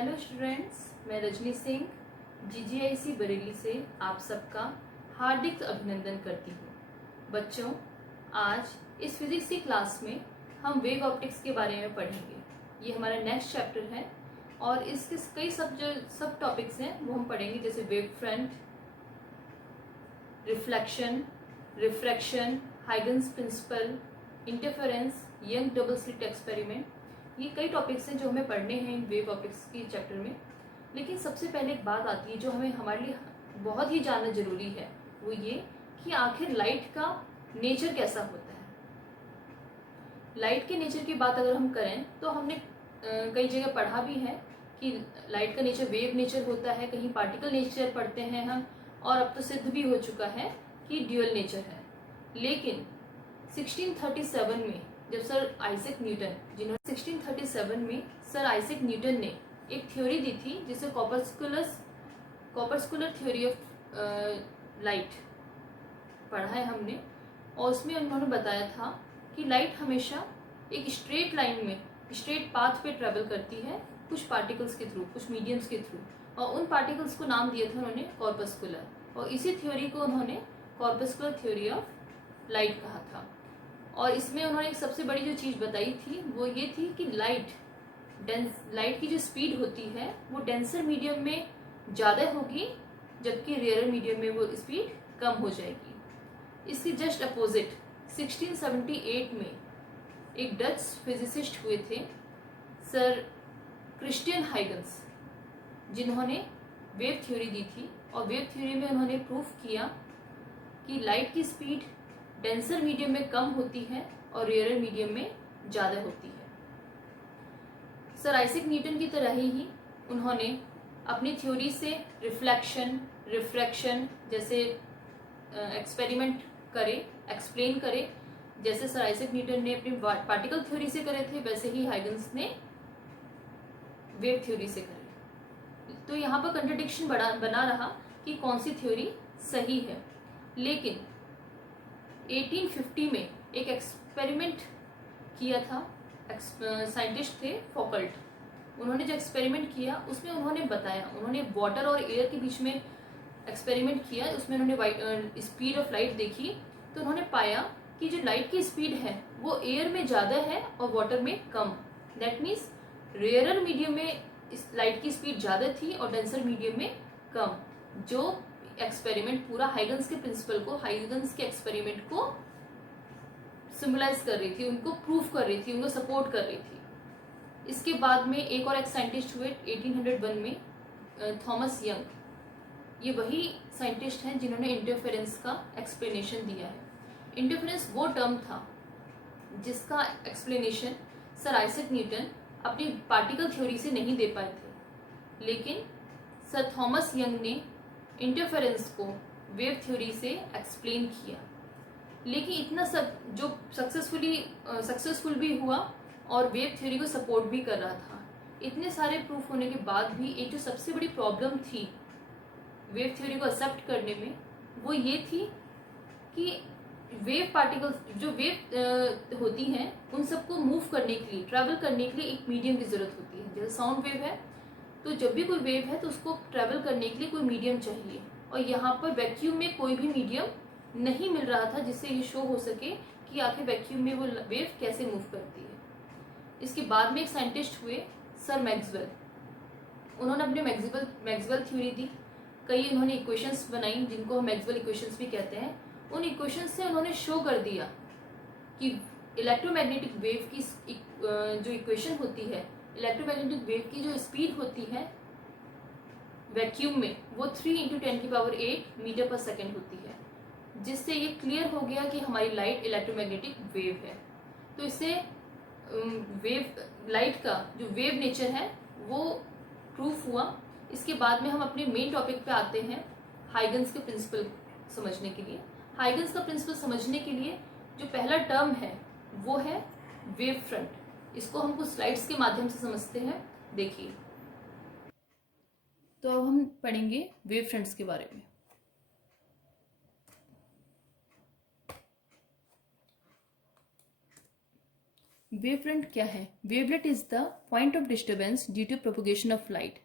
Hello students, मैं Rajni Singh GGIC Bareilly से आप सबका हार्दिक अभिनंदन करती हूँ। बच्चों, आज इस फिजिक्स की क्लास में हम वेव ऑप्टिक्स के बारे में पढ़ेंगे। ये हमारा नेक्स्ट चैप्टर है और इसके कई सब टॉपिक्स हैं वो हम पढ़ेंगे, जैसे wave front, reflection, refraction, Huygens principle, interference, Young double slit experiment. ये कई टॉपिक्स हैं जो हमें पढ़ने हैं इन वेव ऑप्टिक्स की चैप्टर में। लेकिन सबसे पहले एक बात आती है जो हमें हमारे लिए बहुत ही जानना जरूरी है, वो ये कि आखिर लाइट का नेचर कैसा होता है। लाइट के नेचर की बात अगर हम करें तो हमने कई जगह पढ़ा भी है कि लाइट का नेचर वेव नेचर होता है, कहीं पार्टिकल नेचर पढ़ते हैं हम, और अब तो सिद्ध भी हो चुका है कि ड्यूअल नेचर है। लेकिन 1637 में जब सर आइजैक न्यूटन, जिन्होंने 1637 में सर आइजैक न्यूटन ने एक थ्योरी दी थी जिसे कॉर्पस्कुलर थ्योरी ऑफ लाइट पढ़ा है हमने, और उसमें उन्होंने बताया था कि लाइट हमेशा एक स्ट्रेट लाइन में, स्ट्रेट पाथ पे ट्रेवल करती है, कुछ पार्टिकल्स के थ्रू, कुछ मीडियम्स के थ्रू, और उन पार्टिकल्स को नाम दिया था उन्होंने कॉर्पस्कुलर, और इसी थ्योरी को उन्होंने कॉर्पस्कुलर थ्योरी ऑफ लाइट कहा था। और इसमें उन्होंने एक सबसे बड़ी जो चीज़ बताई थी वो ये थी कि लाइट की जो स्पीड होती है वो डेंसर मीडियम में ज़्यादा होगी, जबकि रेयर मीडियम में वो स्पीड कम हो जाएगी। इसकी जस्ट अपोजिट 1678 में एक डच फिजिसिस्ट हुए थे सर क्रिस्टियन हाइगन्स, जिन्होंने वेव थ्योरी दी थी, और वेव थ्योरी में उन्होंने प्रूफ किया कि लाइट की स्पीड डेंसर मीडियम में कम होती है और रेयर मीडियम में ज़्यादा होती है। सर आइजैक न्यूटन की तरह ही उन्होंने अपनी थ्योरी से रिफ्लेक्शन, रिफ्रैक्शन जैसे एक्सपेरिमेंट करे, एक्सप्लेन करे। जैसे सर आइजैक न्यूटन ने अपनी पार्टिकल थ्योरी से करे थे, वैसे ही हाइगन्स ने वेव थ्योरी से करे। तो यहाँ पर कंट्रडिक्शन बना रहा कि कौन सी थ्योरी सही है। लेकिन 1850 में एक एक्सपेरिमेंट किया था, साइंटिस्ट थे फॉकल्ट। उन्होंने जो एक्सपेरिमेंट किया उसमें उन्होंने बताया, उन्होंने वाटर और एयर के बीच में एक्सपेरिमेंट किया, उसमें उन्होंने स्पीड ऑफ लाइट देखी, तो उन्होंने पाया कि जो लाइट की स्पीड है वो एयर में ज़्यादा है और वाटर में कम। दैट मीन्स रेयरर मीडियम में इस लाइट की स्पीड ज़्यादा थी और डेंसर मीडियम में कम। जो एक्सपेरिमेंट पूरा हाइगन्स के प्रिंसिपल को, हाइगन्स के एक्सपेरिमेंट को सिम्बलाइज कर रही थी, उनको प्रूफ कर रही थी, उनको सपोर्ट कर रही थी। इसके बाद में एक और साइंटिस्ट हुए 1801 में, थॉमस यंग। ये वही साइंटिस्ट हैं जिन्होंने इंटरफेरेंस का एक्सप्लेनेशन दिया है। इंटरफेरेंस वो टर्म था जिसका एक्सप्लेनेशन सर आइजैक न्यूटन अपनी पार्टिकल थ्योरी से नहीं दे पाए थे, लेकिन सर थॉमस यंग ने इंटरफेरेंस को वेव थ्योरी से एक्सप्लेन किया। लेकिन इतना सब जो सक्सेसफुल भी हुआ और वेव थ्योरी को सपोर्ट भी कर रहा था। इतने सारे प्रूफ होने के बाद भी एक जो सबसे बड़ी प्रॉब्लम थी वेव थ्योरी को एक्सेप्ट करने में, वो ये थी कि वेव पार्टिकल्स, जो वेव होती हैं, उन सबको मूव करने के लिए, ट्रैवल करने के लिए एक मीडियम की जरूरत होती है। जैसे साउंड वेव है, तो जब भी कोई वेव है तो उसको ट्रैवल करने के लिए कोई मीडियम चाहिए, और यहाँ पर वैक्यूम में कोई भी मीडियम नहीं मिल रहा था जिससे ये शो हो सके कि आखिर वैक्यूम में वो वेव कैसे मूव करती है। इसके बाद में एक साइंटिस्ट हुए सर मैक्सवेल। उन्होंने अपने मैक्सवेल थ्योरी दी, कई उन्होंने इक्वेशंस बनाई जिनको हम मैक्सवेल इक्वेशंस भी कहते हैं। उन इक्वेशंस से उन्होंने शो कर दिया कि इलेक्ट्रोमैग्नेटिक वेव की जो इक्वेशन होती है, इलेक्ट्रोमैग्नेटिक वेव की जो स्पीड होती है वैक्यूम में, वो 3 × 10⁸ मीटर पर सेकेंड होती है, जिससे ये क्लियर हो गया कि हमारी लाइट इलेक्ट्रोमैग्नेटिक वेव है। तो इससे लाइट का जो वेव नेचर है वो प्रूफ हुआ। इसके बाद में हम अपने मेन टॉपिक पे आते हैं, हाइगन्स के प्रिंसिपल समझने के लिए। हाइगन्स का प्रिंसिपल समझने के लिए जो पहला टर्म है वो है वेव फ्रंट। इसको हम कुछ स्लाइड्स के माध्यम से समझते हैं। देखिए, तो अब हम पढ़ेंगे वेव फ्रंट्स के बारे में। वेवफ्रंट क्या है? Wavelet is the point of disturbance due to propagation of light.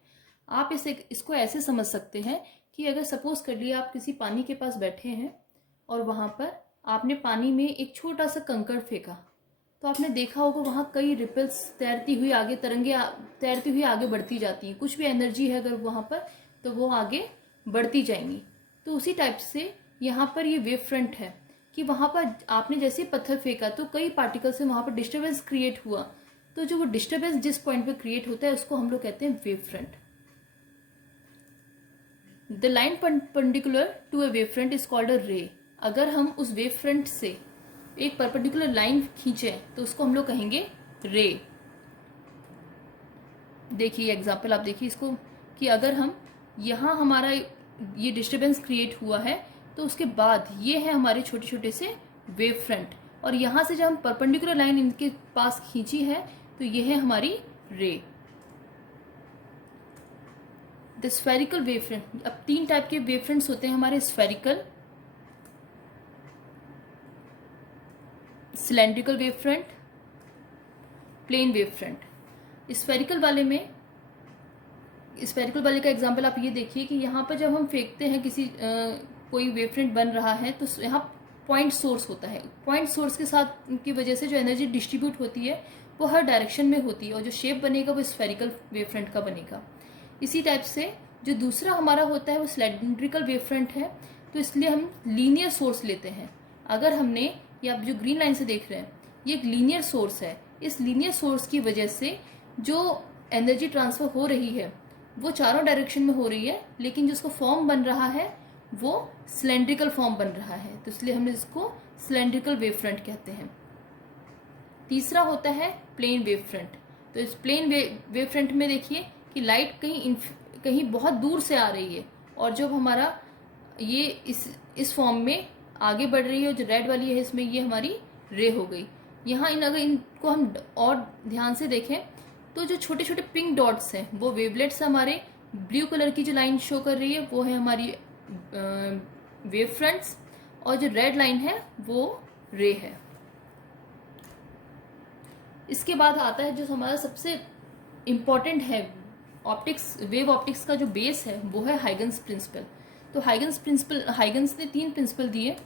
आप इसको ऐसे समझ सकते हैं कि अगर सपोज कर लिए आप किसी पानी के पास बैठे हैं और वहां पर आपने पानी में एक छोटा सा कंकड़ फेंका, तो आपने देखा होगा वहां कई रिपल्स तैरती हुई आगे, तरंगे तैरती हुई आगे बढ़ती जाती हैं। कुछ भी एनर्जी है अगर वहां पर, तो वो आगे बढ़ती जाएंगी। तो उसी टाइप से यहाँ पर ये वेव फ्रंट है कि वहां पर आपने जैसे पत्थर फेंका तो कई पार्टिकल से वहां पर डिस्टर्बेंस क्रिएट हुआ। तो जो वो डिस्टर्बेंस जिस पॉइंट पे क्रिएट होता है उसको हम लोग कहते हैं wave front. The line perpendicular to a wave front is called a ray. अगर हम उस वेव फ्रंट से एक परपेंडिकुलर लाइन खींचे तो उसको हम लोग कहेंगे रे। देखिए एग्जाम्पल आप देखिए इसको कि अगर हम यहाँ हमारा ये डिस्टर्बेंस क्रिएट हुआ है तो उसके बाद ये है हमारे छोटे छोटे से वेव फ्रंट, और यहाँ से जब हम परपेंडिकुलर लाइन इनके पास खींची है तो ये है हमारी ray. The spherical wave front. अब 3 टाइप के वेव फ्रंट्स होते हैं हमारे, spherical, cylindrical wave front, plane wave front. Spherical वाले का एग्जांपल आप ये देखिए कि यहाँ पर जब हम फेंकते हैं किसी कोई वेव फ्रंट बन रहा है तो यहाँ पॉइंट सोर्स होता है। पॉइंट सोर्स के साथ की वजह से जो एनर्जी डिस्ट्रीब्यूट होती है वो हर डायरेक्शन में होती है, और जो शेप बनेगा वो स्फेरिकल वेव फ्रंट का बनेगा। इसी टाइप से जो दूसरा हमारा होता है वो सिलेंड्रिकल वेव फ्रंट है, तो इसलिए हम लीनियर सोर्स लेते हैं। अगर हमने, ये आप जो ग्रीन लाइन से देख रहे हैं, ये एक लीनियर सोर्स है। इस लीनियर सोर्स की वजह से जो एनर्जी ट्रांसफर हो रही है वो चारों डायरेक्शन में हो रही है, लेकिन जिसको फॉर्म बन रहा है वो सिलेंड्रिकल फॉर्म बन रहा है, तो इसलिए हम इसको सिलेंड्रिकल वेव फ्रंट कहते हैं। तीसरा होता है प्लेन वेव फ्रंट। तो इस प्लेन वेव फ्रंट में देखिए कि लाइट कहीं बहुत दूर से आ रही है, और जब हमारा ये इस फॉर्म में आगे बढ़ रही है, जो रेड वाली है इसमें ये हमारी रे हो गई। यहाँ अगर इनको हम और ध्यान से देखें तो जो छोटे छोटे पिंक डॉट्स हैं वो वेवलेट्स हमारे, ब्लू कलर की जो लाइन शो कर रही है वो है हमारी वेव फ्रंट्स, और जो रेड लाइन है वो रे है। इसके बाद आता है जो हमारा सबसे इम्पॉर्टेंट है वेव ऑप्टिक्स का जो बेस है वो है हाइगन्स प्रिंसिपल। तो हाइगन्स ने 3 प्रिंसिपल दिए।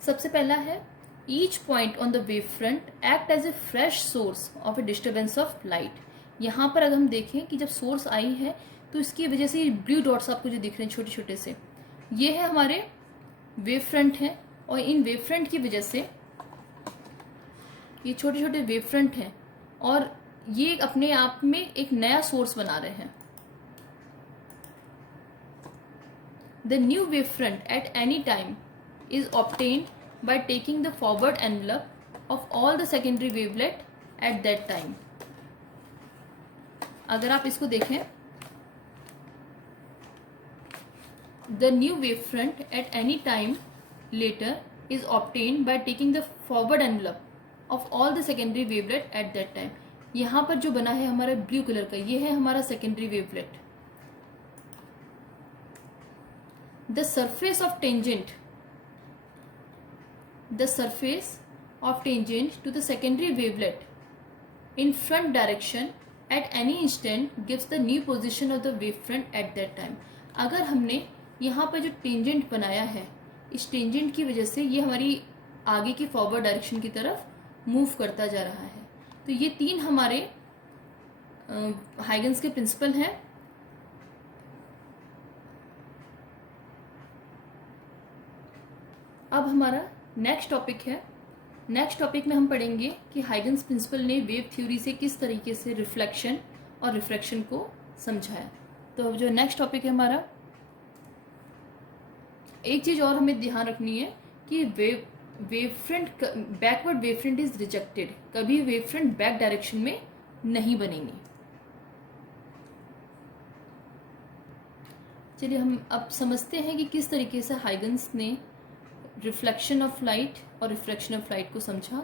सबसे पहला है each point on the wave front act as a fresh source of a disturbance of light. यहाँ पर अगर हम देखें कि जब सोर्स आई है तो इसकी वजह से ये ब्लू डॉट्स आपको जो दिख रहे हैं छोटे छोटे से, ये है हमारे वेव फ्रंट हैं, और इन वेव फ्रंट की वजह से ये छोटे छोटे वेव फ्रंट हैं और ये अपने आप में एक नया सोर्स बना रहे हैं। The new wave front at any time is obtained by taking the forward envelope of all the secondary wavelet at that time। अगर आप इसको देखें, the new wave front at any time later is obtained by taking the forward envelope of all the secondary wavelet at that time। यहाँ पर जो बना है हमारा ब्लू कलर का, ये है हमारा secondary wavelet. The surface of tangent to the secondary wavelet in front direction at any instant gives the new position of the wavefront at that time। अगर हमने यहाँ पर जो टेंजेंट बनाया है, इस टेंजेंट की वजह से ये हमारी आगे की फॉरवर्ड डायरेक्शन की तरफ मूव करता जा रहा है। तो ये 3 हमारे हाइगन्स के प्रिंसिपल हैं। अब हमारा नेक्स्ट टॉपिक है। नेक्स्ट टॉपिक में हम पढ़ेंगे कि हाइगन्स प्रिंसिपल ने वेव थ्योरी से किस तरीके से रिफ्लेक्शन और रिफ्रैक्शन को समझाया। तो अब जो नेक्स्ट टॉपिक है हमारा, एक चीज और हमें ध्यान रखनी है कि wavefront backward wavefront is rejected. कभी वेवफ्रंट बैक डायरेक्शन में नहीं बनेंगी। चलिए हम अब समझते हैं कि किस तरीके से हाइगन्स ने रिफ्लेक्शन ऑफ लाइट और रिफ्रैक्शन ऑफ लाइट को समझा।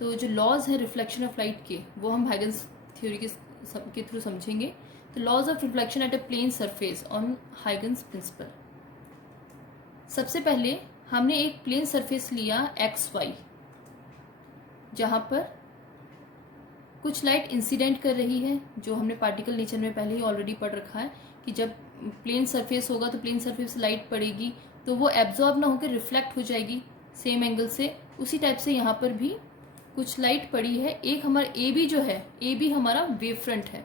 तो जो लॉज है रिफ्लेक्शन ऑफ लाइट के वो हम हाइगन्स थ्योरी के के थ्रू समझेंगे। तो laws of reflection at a plane surface on Huygens principle. सबसे पहले हमने एक प्लेन सरफेस लिया XY, जहाँ पर कुछ लाइट इंसिडेंट कर रही है, जो हमने पार्टिकल नेचर में पहले ही ऑलरेडी पढ़ रखा है कि जब प्लेन सरफेस होगा तो प्लेन सरफेस से लाइट पड़ेगी तो वो एब्जॉर्ब ना होकर रिफ्लेक्ट हो जाएगी सेम एंगल से। उसी टाइप से यहाँ पर भी कुछ लाइट पड़ी है। एक हमारा ए बी जो है, ए बी हमारा वेव फ्रंट है।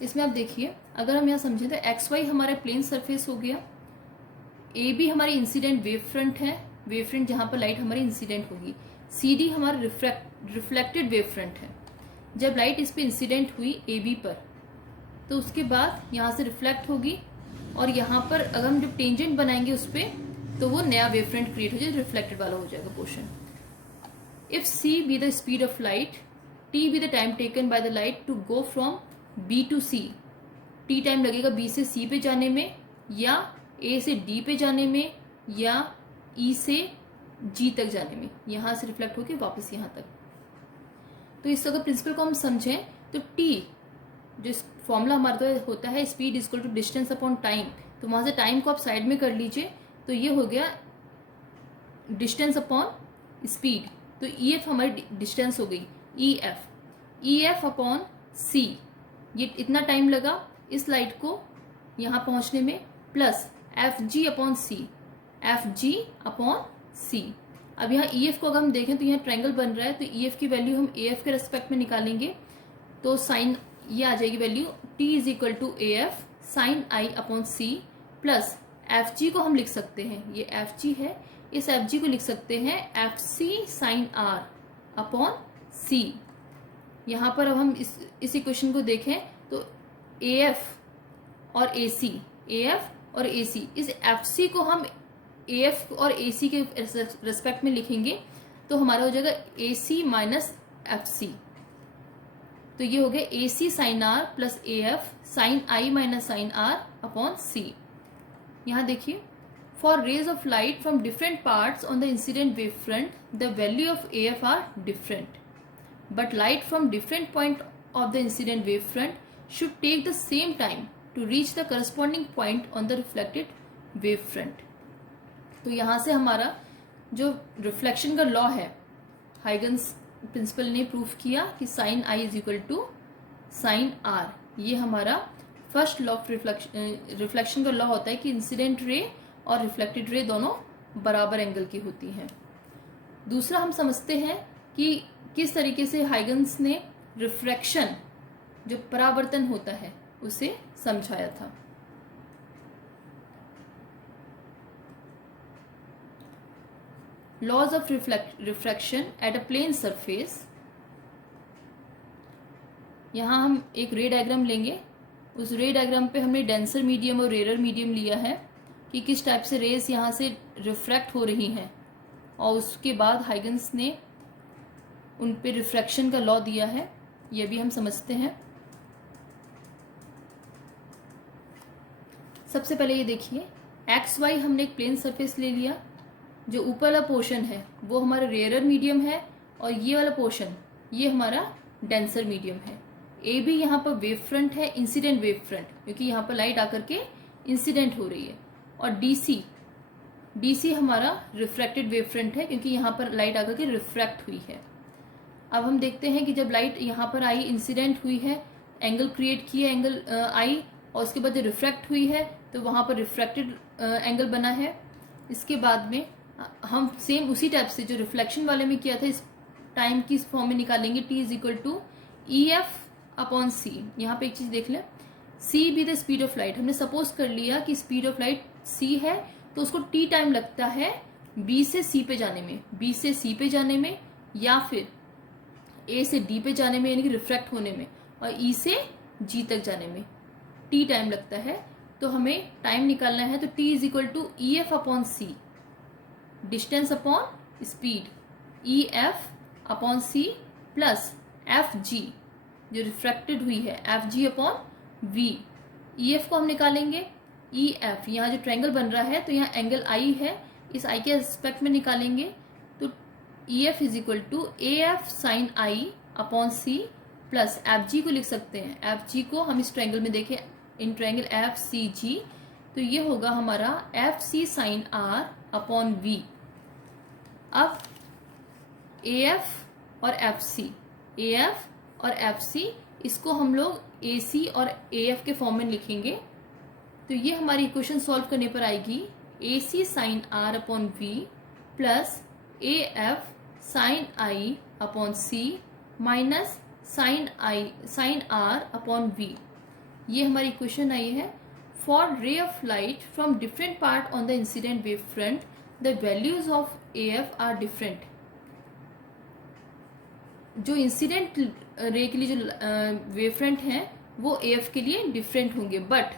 इसमें आप देखिए, अगर हम यहाँ समझें तो XY हमारा प्लेन सरफेस हो गया, ए बी हमारी इंसिडेंट वेव फ्रंट है, वेव फ्रंट जहाँ पर लाइट हमारी इंसिडेंट होगी। CD हमारा रिफ्लेक्टेड वेव फ्रंट है। जब लाइट इस पर इंसिडेंट हुई ए बी पर तो उसके बाद यहाँ से रिफ्लेक्ट होगी और यहाँ पर अगर हम जब टेंजेंट बनाएंगे उस पर तो वो नया वेव फ्रंट क्रिएट हो जाएगा, रिफ्लेक्टेड वाला हो जाएगा portion. If C be the speed of light, T be the time taken by the light to go from B to C, T time लगेगा B से C पे जाने में या A से D पे जाने में या E से G तक जाने में, यहाँ से रिफ्लेक्ट होकर वापस यहाँ तक। तो इस अगर प्रिंसिपल को हम समझें तो T जो फॉर्मूला हमारा होता है speed is equal to distance upon time, तो वहां से टाइम को आप साइड में कर लीजिए तो ये हो गया डिस्टेंस अपॉन स्पीड। तो EF हमारी डिस्टेंस हो गई EF अपॉन C, ये इतना टाइम लगा इस लाइट को यहाँ पहुंचने में, प्लस FG अपॉन C। अब यहाँ EF को अगर हम देखें तो यहाँ ट्रायंगल बन रहा है तो EF की वैल्यू हम AF के रेस्पेक्ट में निकालेंगे तो साइन ये आ जाएगी value T is equal to AF sine I upon C, plus FG को हम लिख सकते हैं, ये FG है, इस FG को लिख सकते हैं FC sine R upon C। यहाँ पर अब हम इस इक्वेशन को देखें तो AF और AC, इस FC को हम AF और AC के रेस्पेक्ट में लिखेंगे तो हमारा हो जाएगा AC माइनस FC। तो ये हो गया AC sine R plus AF sine I minus sine R upon C। यहाँ देखिए, for rays of light from different parts on the incident wave front the value of AF are different, but light from different point of the incident wave front should take the same time to reach the corresponding point on the reflected wave front। तो यहाँ से हमारा जो reflection का law है Huygens principal ने proof किया कि sine I is equal to sine R, ये हमारा फर्स्ट लॉ ऑफ रिफ्लेक्शन का लॉ होता है कि इंसिडेंट रे और रिफ्लेक्टेड रे दोनों बराबर एंगल की होती हैं। दूसरा हम समझते हैं कि किस तरीके से हाइगन्स ने रिफ्रैक्शन जो परावर्तन होता है उसे समझाया था। Laws of refraction at a plane surface. यहां हम एक रे डायग्राम लेंगे, उस रे डायग्राम पे हमने डेंसर मीडियम और रेयर मीडियम लिया है कि किस टाइप से रेस यहाँ से रिफ्रैक्ट हो रही हैं और उसके बाद हाइगन्स ने उन पे रिफ्रैक्शन का लॉ दिया है, ये भी हम समझते हैं। सबसे पहले ये देखिए, XY हमने एक प्लेन सरफेस ले लिया, जो ऊपर वाला पोर्शन है वो हमारा रेयर मीडियम है और ये वाला पोर्शन ये हमारा डेंसर मीडियम है। ए भी यहाँ पर वेव फ्रंट है, इंसिडेंट वेव फ्रंट, क्योंकि यहाँ पर लाइट आकर के इंसिडेंट हो रही है। और DC हमारा रिफ्रैक्टेड वेव फ्रंट है, क्योंकि यहाँ पर लाइट आकर के रिफ्रैक्ट हुई है। अब हम देखते हैं कि जब लाइट यहाँ पर आई, इंसिडेंट हुई है, एंगल क्रिएट किया एंगल आई, और उसके बाद जब रिफ्रैक्ट हुई है तो वहाँ पर रिफ्रैक्टेड एंगल बना है। इसके बाद में हम सेम उसी टाइप से जो रिफ्लेक्शन वाले में किया था इस टाइम की फॉर्म में निकालेंगे, T is equal to EF upon C। यहाँ पे एक चीज देख लें, C be the speed of light. हमने सपोज कर लिया कि स्पीड ऑफ लाइट C है तो उसको T टाइम लगता है B से C पे जाने में, B से C पे जाने में या फिर A से D पे जाने में, यानी कि रिफ्रैक्ट होने में, और E से G तक जाने में T टाइम लगता है। तो हमें टाइम निकालना है तो T is equal to EF upon C, distance upon speed, EF upon C plus FG जो रिफ्रैक्टेड हुई है, FG upon V, E F को हम निकालेंगे, ई एफ, यहाँ जो ट्रायंगल बन रहा है तो यहाँ एंगल आई है, इस आई के एस्पेक्ट में निकालेंगे तो E F is equal to A F sine I upon C plus F G को लिख सकते हैं, एफ जी को हम इस ट्रायंगल में देखें, इन ट्रायंगल एफ सी जी, तो ये होगा हमारा F C sine R upon V. अब ए एफ और एफ सी, ए एफ और एफ सी, इसको हम लोग ए सी और ए एफ के फॉर्म में लिखेंगे, तो ये हमारी इक्वेशन सॉल्व करने पर आएगी A C sine R upon V plus A F sine I upon C minus sine R upon V. ये हमारी इक्वेशन आई है। For ray of light from different part on the incident wave front the values of A F are different. जो incident ray के लिए जो wave front है वो A F के लिए डिफरेंट होंगे, but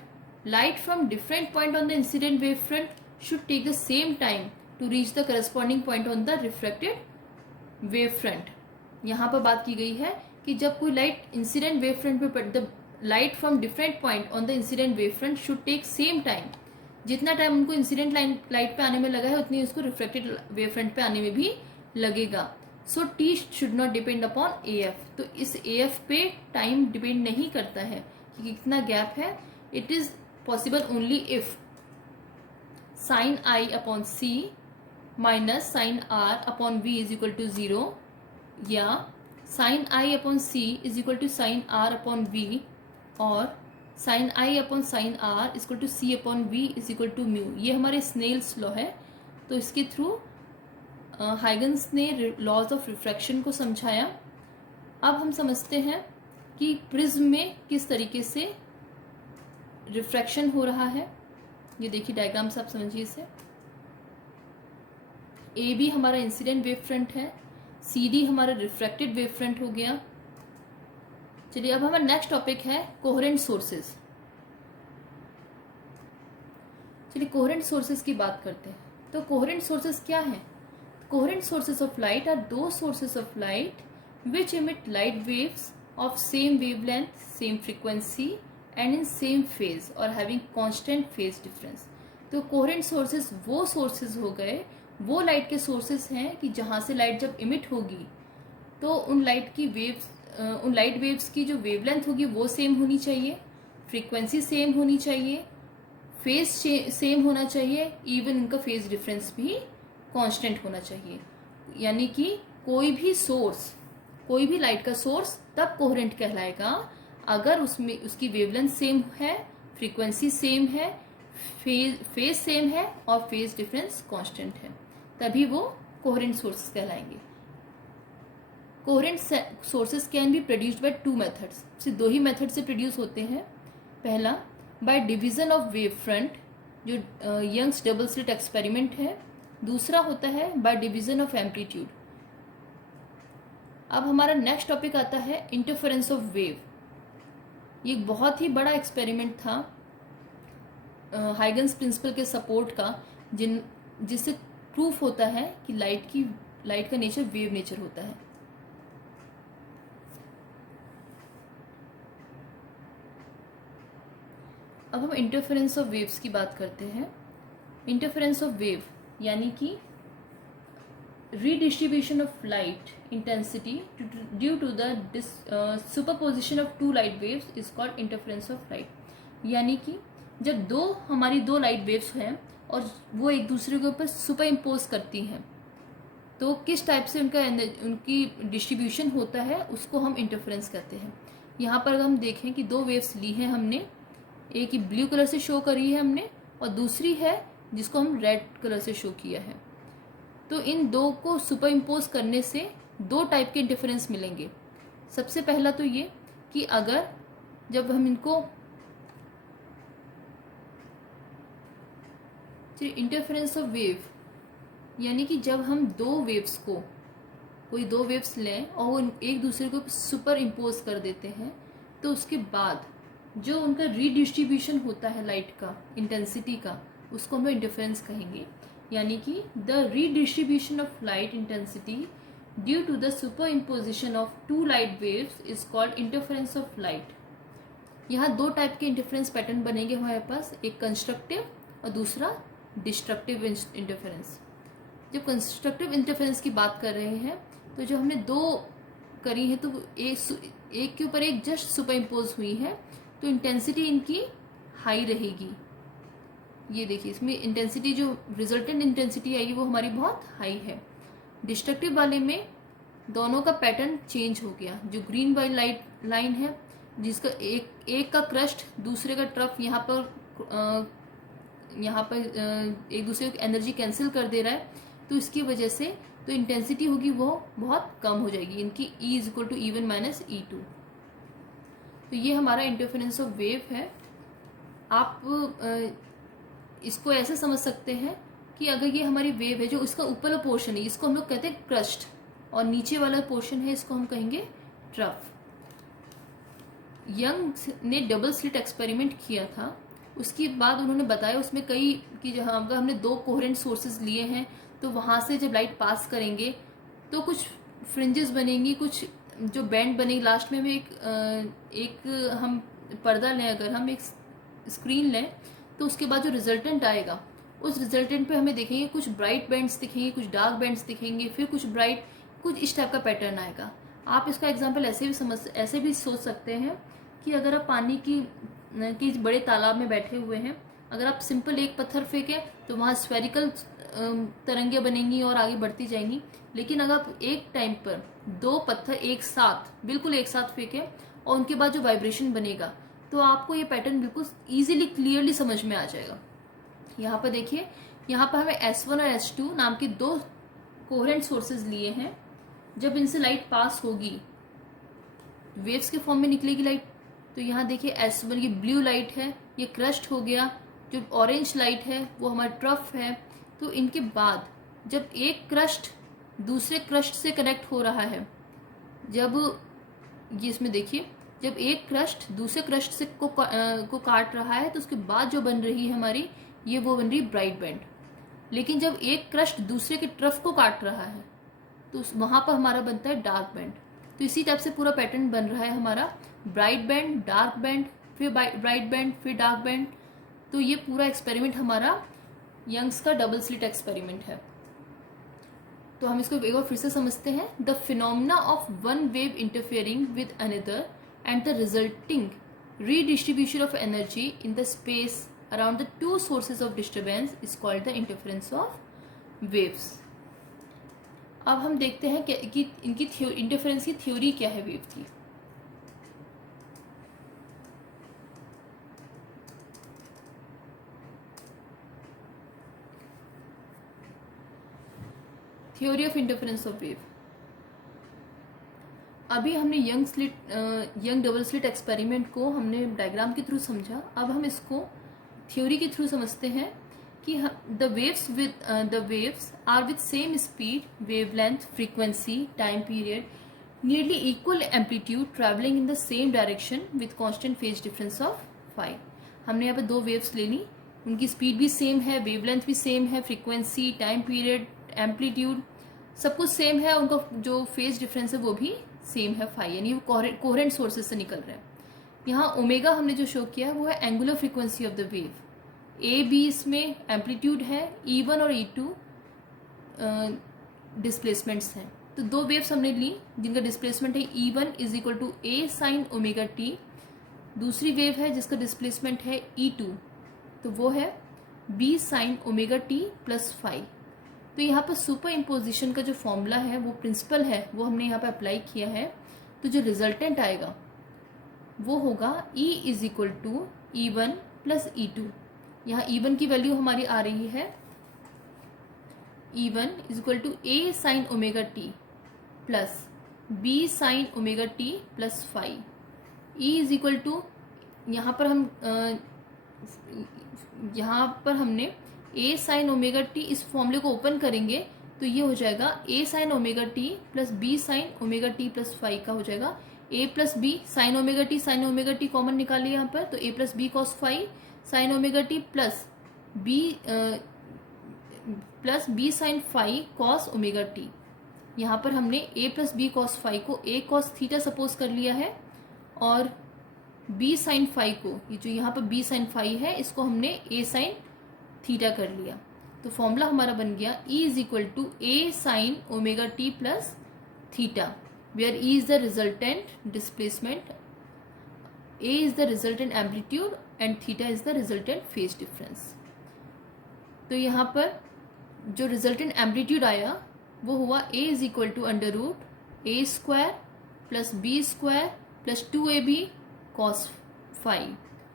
light from different point on the incident wave front should take the same time to reach the corresponding point on the reflected wave front. यहाँ पर बात की गई है कि जब कोई लाइट इंसिडेंट वेव फ्रंट पे the light from different point on the incident wave front should take same time, जितना टाइम उनको इंसिडेंट लाइट पे आने में लगा है उतनी उसको रिफ्लेक्टेड वेव फ्रंट पे आने में भी लगेगा। So T should not depend upon A F. तो इस ए एफ पे टाइम डिपेंड नहीं करता है कि कितना गैप है। It is possible only if sine I upon C minus sine R upon V is equal to 0, या sine I upon C is equal to sine R upon V, और sine I upon sine R is equal to C upon V is equal to mu. ये हमारे Snell's law है। तो इसके through Huygens ने laws of refraction को समझाया। अब हम समझते हैं कि प्रिज्म में किस तरीके से रिफ्रैक्शन हो रहा है। ये देखिए डायग्राम से आप समझिए इसे। ए बी हमारा इंसिडेंट वेव फ्रंट है, सी डी हमारा रिफ्रैक्टेड वेव फ्रंट हो गया। चलिए अब हमारा नेक्स्ट टॉपिक है कोहेरेंट सोर्सेज। चलिए कोहेरेंट सोर्सेज की बात करते हैं। तो कोहेरेंट सोर्सेज क्या है? Coherent sources of light are दो sources of light which emit light waves of same wavelength, same frequency and in same phase or having constant phase difference। तो कोहेरेंट सोर्सेज वो सोर्सेज हो गए, वो light के sources हैं कि जहाँ से लाइट जब इमिट होगी तो उन लाइट वेव्स की जो वेवलेंथ होगी वो सेम होनी चाहिए, फ्रीक्वेंसी सेम होनी चाहिए, फेज सेम होना चाहिए, इवन उनका फेज डिफरेंस भी कांस्टेंट होना चाहिए। यानी कि कोई भी लाइट का सोर्स तब कोहेरेंट कहलाएगा अगर उसमें उसकी वेवलेंथ सेम है, फ्रीक्वेंसी सेम है, फेज सेम है और फेज डिफरेंस कांस्टेंट है, तभी वो कोहेरेंट सोर्सेस कहलाएंगे। Coherent sources can be produced by two methods. सिर्फ दो ही मेथड से प्रोड्यूस होते हैं। पहला by division of wave front, जो यंग्स डबल स्लिट एक्सपेरिमेंट है। दूसरा होता है बाय डिवीजन ऑफ एम्पलीट्यूड। अब हमारा नेक्स्ट टॉपिक आता है इंटरफेरेंस ऑफ वेव। ये एक बहुत ही बड़ा एक्सपेरिमेंट था हाइगन्स प्रिंसिपल के सपोर्ट का, जिससे प्रूफ होता है कि लाइट का नेचर वेव नेचर होता है। अब हम इंटरफेरेंस ऑफ वेव्स की बात करते हैं। इंटरफेरेंस ऑफ वेव यानी कि redistribution of light intensity due to the superposition of two light waves is called interference of light। यानी कि जब हमारी दो लाइट वेव्स हैं और वो एक दूसरे के ऊपर सुपर इम्पोज करती हैं तो किस टाइप से उनकी डिस्ट्रीब्यूशन होता है उसको हम इंटरफेरेंस कहते हैं। यहाँ पर अगर हम देखें कि दो वेव्स ली हैं हमने, एक ही ब्लू कलर से शो करी है हमने और दूसरी है जिसको हम रेड कलर से शो किया है, तो इन दो को सुपर इम्पोज करने से दो टाइप के इंटरफेरेंस मिलेंगे। सबसे पहला तो ये कि अगर जब हम इनको इंटरफेरेंस ऑफ वेव यानी कि जब हम कोई दो वेव्स लें और वो एक दूसरे को सुपर इम्पोज कर देते हैं तो उसके बाद जो उनका रीडिस्ट्रीब्यूशन होता है लाइट का इंटेंसिटी का, उसको हम इंटरफेरेंस कहेंगे। यानी कि the redistribution of light intensity due to the superimposition of two light waves is called interference of light. यहाँ दो टाइप के इंटरफेरेंस पैटर्न बनेंगे हमारे पास, एक कंस्ट्रक्टिव और दूसरा डिस्ट्रक्टिव इंटरफेरेंस। जब कंस्ट्रक्टिव इंटरफेरेंस की बात कर रहे हैं तो जो हमने दो करी है तो एक के ऊपर एक जस्ट सुपर इम्पोज हुई है, तो इंटेंसिटी इनकी हाई रहेगी। ये देखिए इसमें इंटेंसिटी जो रिजल्टेंट इंटेंसिटी आएगी वो हमारी बहुत हाई है। डिस्ट्रक्टिव वाले में दोनों का पैटर्न चेंज हो गया। जो ग्रीन वाली लाइन है जिसका एक का क्रस्ट दूसरे का ट्रफ यहाँ पर एक दूसरे की एनर्जी कैंसिल कर दे रहा है, तो इसकी वजह से तो इंटेंसिटी होगी वो बहुत कम हो जाएगी इनकी, E is equal to E1 minus E2। तो ये हमारा इंटरफेरेंस ऑफ वेव है। आप इसको ऐसे समझ सकते हैं कि अगर ये हमारी वेव है, जो इसका ऊपर वाला पोर्शन है इसको हम लोग कहते हैं क्रस्ट, और नीचे वाला पोर्शन है इसको हम कहेंगे ट्रफ। यंग ने डबल स्लिट एक्सपेरिमेंट किया था, उसके बाद उन्होंने बताया उसमें कई कि जहाँ अगर हमने दो कोहेरेंट सोर्सेज लिए हैं तो वहाँ से जब लाइट पास करेंगे तो कुछ फ्रिंजेस बनेंगी, कुछ जो बैंड बनेगी। लास्ट में हमें एक हम पर्दा लें, अगर हम एक स्क्रीन लें तो उसके बाद जो रिजल्टेंट आएगा उस रिजल्टेंट पे हमें देखेंगे कुछ ब्राइट बैंड्स दिखेंगे, कुछ डार्क बैंड्स दिखेंगे, फिर कुछ ब्राइट, कुछ इस टाइप का पैटर्न आएगा। आप इसका एग्जांपल ऐसे भी सोच सकते हैं कि अगर आप पानी की बड़े तालाब में बैठे हुए हैं, अगर आप सिंपल एक पत्थर फेंकें तो वहाँ स्फेरिकल तरंगे बनेंगी और आगे बढ़ती जाएंगी। लेकिन अगर आप एक टाइम पर दो पत्थर एक साथ बिल्कुल एक साथ फेंकें और उनके बाद जो वाइब्रेशन बनेगा तो आपको ये पैटर्न बिल्कुल इजीली क्लियरली समझ में आ जाएगा। यहाँ पर देखिए, यहाँ पर हमें S1 और S2 नाम के दो कोहेरेंट सोर्सेज लिए हैं। जब इनसे लाइट पास होगी वेव्स के फॉर्म में निकलेगी लाइट। तो यहाँ देखिए S1 ये ब्लू लाइट है, ये क्रस्ट हो गया। जो ऑरेंज लाइट है वो हमारा ट्रफ है। तो इनके बाद जब एक क्रस्ट दूसरे क्रस्ट से कनेक्ट हो रहा है, जब ये इसमें देखिए जब एक क्रस्ट दूसरे क्रस्ट से को काट रहा है तो उसके बाद जो बन रही है हमारी वो बन रही ब्राइट बैंड। लेकिन जब एक क्रस्ट दूसरे के ट्रफ को काट रहा है तो वहां पर हमारा बनता है डार्क बैंड। तो इसी टाइप से पूरा पैटर्न बन रहा है हमारा, ब्राइट बैंड, डार्क बैंड, फिर ब्राइट बैंड, फिर डार्क बैंड। तो ये पूरा एक्सपेरिमेंट हमारा यंग्स का डबल स्लिट एक्सपेरिमेंट है। तो हम इसको एक बार फिर से समझते हैं। The phenomena of one wave interfering with another and the resulting redistribution of energy in the space around the two sources of disturbance is called the interference of waves। अब हम देखते हैं कि इनकी इंटरफेरेंस की थ्योरी क्या है wave की। Theory of interference of wave. अभी हमने यंग डबल स्लिट एक्सपेरिमेंट को हमने डायग्राम के थ्रू समझा। अब हम इसको थ्योरी के थ्रू समझते हैं कि the waves are with same speed, wavelength, frequency, time period, nearly equal amplitude, travelling in the same direction with constant phase difference of phi. हमने यहाँ पे दो वेव्स ले ली, उनकी स्पीड भी सेम है, वेवलेंथ भी सेम है, फ्रीक्वेंसी, टाइम पीरियड, एम्पलीट्यूड सब कुछ सेम है, उनका जो फेज डिफरेंस है वो भी सेम है फाई, यानी वो कोहेरेंट सोर्सेज से निकल रहे हैं। यहाँ ओमेगा हमने जो शो किया है वो है angular frequency of the wave. A B इसमें एम्पलीट्यूड है, E1 और E2 डिस्प्लेसमेंट्स हैं। तो दो वेव्स हमने ली जिनका डिस्प्लेसमेंट है E1 is equal to A sine omega t. दूसरी वेव है जिसका डिस्प्लेसमेंट है E2, तो वो है B sine omega t plus phi. तो यहाँ पर सुपर इम्पोजिशन का जो फॉर्मूला है वो प्रिंसिपल है वो हमने यहाँ पे अप्लाई किया है। तो जो रिजल्टेंट आएगा वो होगा E is equal to E1 plus E2। यहाँ E1 की वैल्यू हमारी आ रही है E1 is equal to A sine omega t plus B sine omega t plus phi. E is equal to यहाँ पर हमने A साइन ओमेगा टी, इस फॉर्मूले को ओपन करेंगे तो ये हो जाएगा A sine omega t plus B sine omega t plus phi का हो जाएगा A plus B sine omega t common निकालिए यहाँ पर, तो A plus B cos phi sine omega t plus B sine phi cos omega t. यहाँ पर हमने A plus B cos phi को A कॉस थीटा सपोज कर लिया है और बी साइन फाई को, ये जो यहाँ पर बी साइन फाई है इसको हमने ए साइन थीटा कर लिया। तो फॉर्मूला हमारा बन गया E is equal to a sine omega t plus theta, where E is the resultant displacement, A is the resultant amplitude and theta is the resultant phase difference. तो यहाँ पर जो रिजल्टेंट एम्पलीट्यूड आया वो हुआ A is equal to under root A square plus B square plus 2ab cos phi,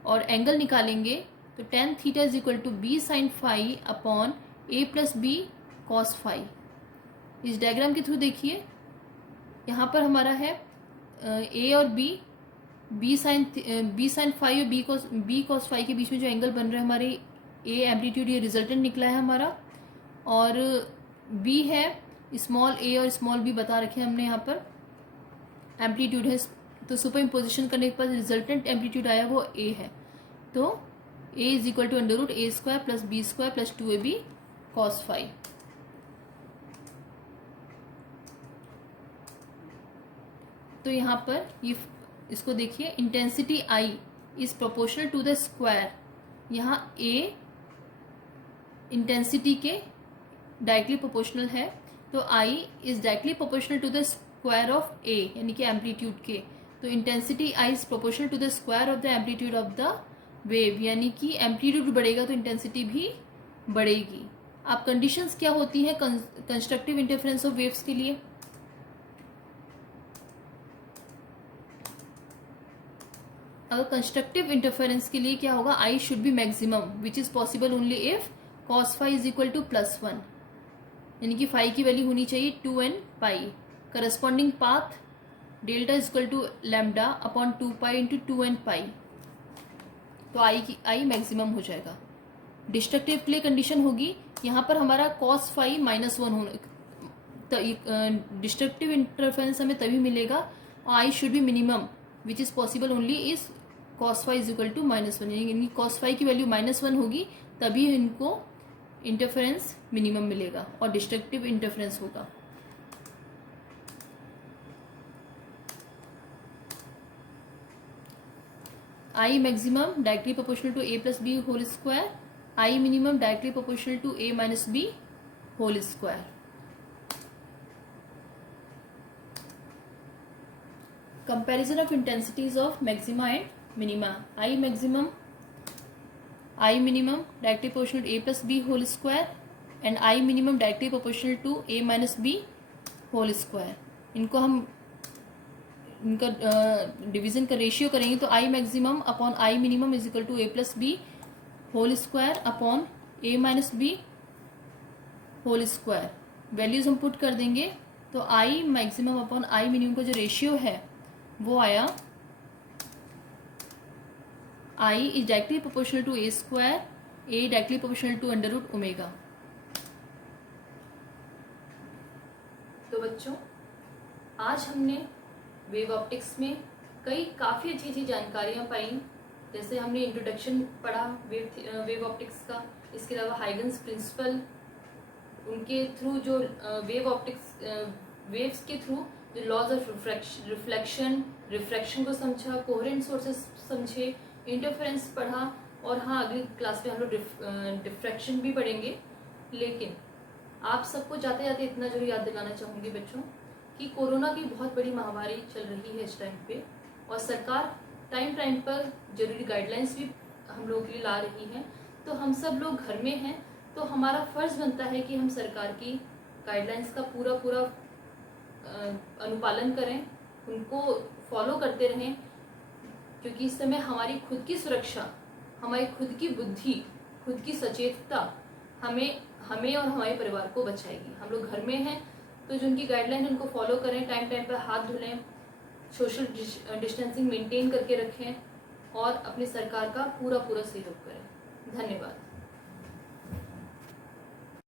और angle निकालेंगे तो tan theta is equal to b sine phi upon a plus B cos phi. इस diagram के through देखिए, यहाँ पर हमारा है ए और बी साइन फाई और बी कॉस फाई के बीच में जो एंगल बन रहा है हमारे ए एम्पलीट्यूड, ये रिजल्टेंट निकला है हमारा, और बी है स्मॉल ए और स्मॉल बी बता रखे हैं हमने यहाँ पर एम्पलीट्यूड है। तो सुपर इम्पोजिशन करने के बाद रिजल्टेंट एम्पलीट्यूड आया वो ए है। तो A is equal to under root A square plus B square plus 2ab cos phi. तो यहाँ पर ये इसको देखिए, intensity I is proportional to the square, यहाँ ए इंटेंसिटी के डायरेक्टली प्रोपोर्शनल है, तो I is directly proportional to the square of A यानी कि एम्पलीट्यूड के। तो intensity I is proportional to the square of the amplitude of the wave, यानी कि एम्पलीट्यूड बढ़ेगा तो इंटेंसिटी भी बढ़ेगी। अब कंडीशंस क्या होती हैं कंस्ट्रक्टिव इंटरफेरेंस ऑफ वेव्स के लिए? अगर कंस्ट्रक्टिव इंटरफेरेंस के लिए क्या होगा, I should be maximum which is possible only if cos phi is equal to +1, यानी कि फाई की वैल्यू होनी चाहिए 2n pi. Corresponding path delta is equal to lambda upon 2 pi into 2n pi, तो आई मैक्सिमम हो जाएगा। Destructive के लिए कंडीशन होगी, यहाँ पर हमारा कॉस फाई -1 होना, डिस्ट्रक्टिव इंटरफेरेंस हमें तभी मिलेगा और I should be minimum which is possible only is cos phi is equal to -1, यानी कॉस फाई की वैल्यू -1 होगी तभी इनको इंटरफेरेंस मिनिमम मिलेगा और डिस्ट्रक्टिव इंटरफेरेंस होगा। I maximum directly proportional to a plus b whole square, I minimum directly proportional to a minus B whole square. Comparison of intensities of maxima and minima. I minimum directly proportional to a plus b whole square and I minimum directly proportional to a minus B whole square. इनको हम इनका division का ratio करेंगे तो I maximum upon I minimum is equal to a plus b whole square upon a minus B whole square. Values हम put कर देंगे तो I maximum upon I minimum का जो रेशियो है वो आया I is directly proportional to a square, a directly proportional to under root omega. तो बच्चों, आज हमने वेव ऑप्टिक्स में काफ़ी अच्छी जानकारियाँ पाई। जैसे हमने इंट्रोडक्शन पढ़ा वेव ऑप्टिक्स का, इसके अलावा हाइगन्स प्रिंसिपल, उनके थ्रू जो वेव ऑप्टिक्स वेव्स के थ्रू जो लॉज ऑफ रिफ्रैक्शन को समझा, कोहेरेंट सोर्सेस समझे, इंटरफेरेंस पढ़ा, और हाँ अगली क्लास में हम लोग डिफ्रैक्शन भी पढ़ेंगे। लेकिन आप सबको जाते जाते इतना जरूर याद दिलाना चाहूँगी बच्चों कि कोरोना की बहुत बड़ी महामारी चल रही है इस टाइम पे, और सरकार टाइम पर जरूरी गाइडलाइंस भी हम लोगों के लिए ला रही है। तो हम सब लोग घर में हैं, तो हमारा फ़र्ज़ बनता है कि हम सरकार की गाइडलाइंस का पूरा अनुपालन करें, उनको फॉलो करते रहें, क्योंकि इस समय हमारी खुद की सुरक्षा, हमारी खुद की बुद्धि, खुद की सचेतता हमें और हमारे परिवार को बचाएगी। हम लोग घर में हैं तो जो उनकी गाइडलाइन है उनको फॉलो करें, टाइम पर हाथ धुलें, सोशल डिस्टेंसिंग मेंटेन करके रखें और अपनी सरकार का पूरा सहयोग करें। धन्यवाद।